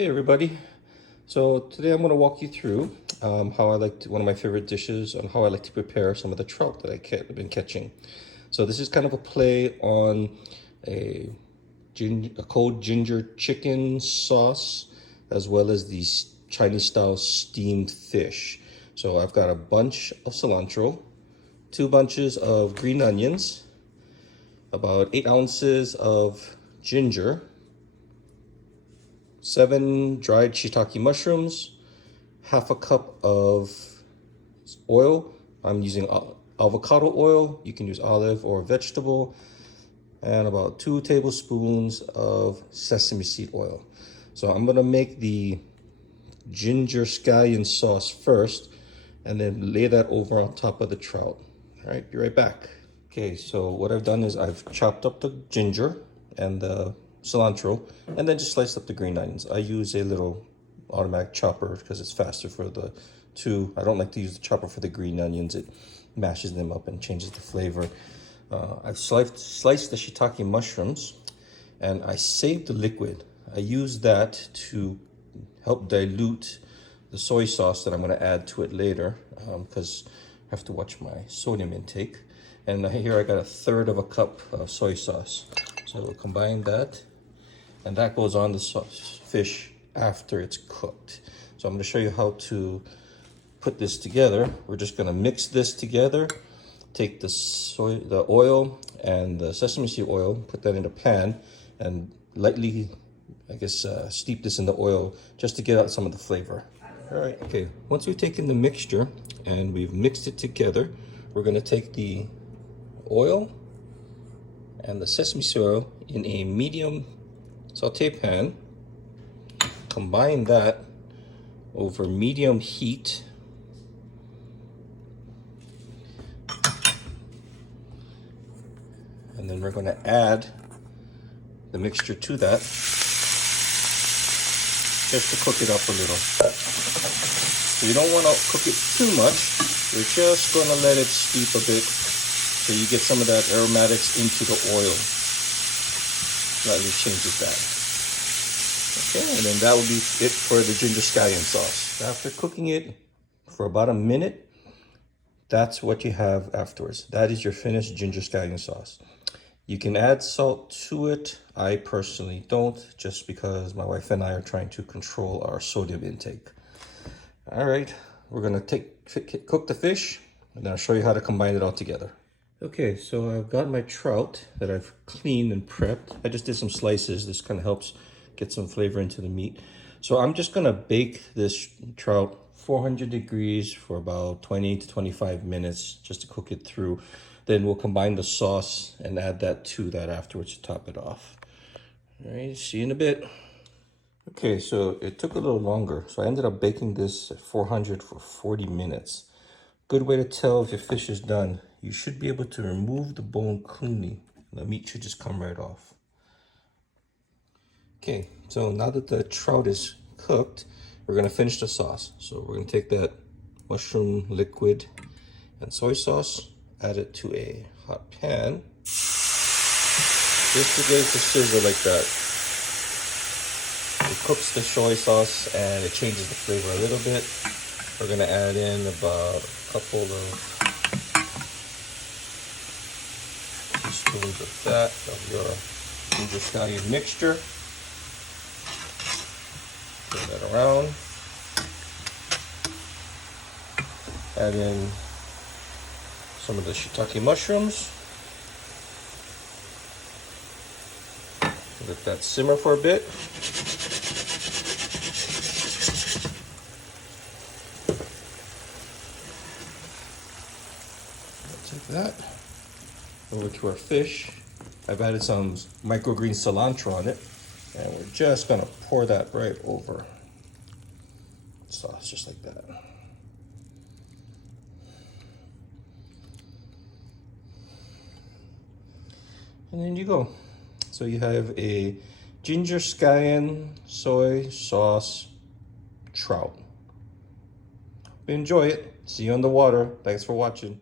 Hey everybody. So today I'm going to walk you through how I one of my favorite dishes on how I like to prepare some of the trout that I've been catching. So this is kind of a play on a cold ginger chicken sauce as well as the Chinese style steamed fish. So I've got a bunch of cilantro, 2 bunches of green onions, about 8 ounces of ginger, 7 dried shiitake mushrooms, half a cup of oil. I'm using avocado oil. You can use olive or vegetable, and about 2 tablespoons of sesame seed oil. So I'm gonna make the ginger scallion sauce first and then lay that over on top of the trout. All right, be right back. Okay, so what I've done is I've chopped up the ginger and the cilantro and then just sliced up the green onions. I use a little automatic chopper because it's faster for the two. I don't like to use the chopper for the green onions. It mashes them up and changes the flavor. I've sliced the shiitake mushrooms and I saved the liquid. I use that to help dilute the soy sauce that I'm going to add to it later because I have to watch my sodium intake. And here I got 1/3 of a cup of soy sauce. So we'll combine that, and that goes on the fish after it's cooked. So I'm going to show you how to put this together. We're just going to mix this together, take the oil and the sesame seed oil, put that in a pan, and lightly, steep this in the oil just to get out some of the flavor. All right, okay, once we've taken the mixture and we've mixed it together, we're going to take the oil and the sesame seed oil in a medium saute pan, combine that over medium heat, and then we're going to add the mixture to that just to cook it up a little. So you don't want to cook it too much. You're just going to let it steep a bit so you get some of that aromatics into the oil. Slightly changes that. Okay, and then that will be it for the ginger scallion sauce. After cooking it for about a minute, that's what you have afterwards. That is your finished ginger scallion sauce. You can add salt to it. I personally don't, just because my wife and I are trying to control our sodium intake. All right, we're gonna cook the fish, and then I'll show you how to combine it all together. Okay, so I've got my trout that I've cleaned and prepped. I just did some slices. This kind of helps get some flavor into the meat. So I'm just gonna bake this trout 400 degrees for about 20 to 25 minutes just to cook it through. Then we'll combine the sauce and add that to that afterwards to top it off. All right, see you in a bit. Okay, so it took a little longer. So I ended up baking this at 400 for 40 minutes. Good way to tell if your fish is done. You should be able to remove the bone cleanly. The meat should just come right off. Okay, so now that the trout is cooked, we're gonna finish the sauce. So we're gonna take that mushroom liquid and soy sauce, add it to a hot pan. Just to get it to sizzle like that. It cooks the soy sauce and it changes the flavor a little bit. We're gonna add in about a couple of teaspoons of that, of your ginger scallion mixture. Turn that around. Add in some of the shiitake mushrooms. Let that simmer for a bit. Take that over to our fish. I've added some microgreen cilantro on it, and we're just gonna pour that right over the sauce, just like that. And then you go. So you have a ginger scallion soy sauce trout. Enjoy it. See you on the water. Thanks for watching.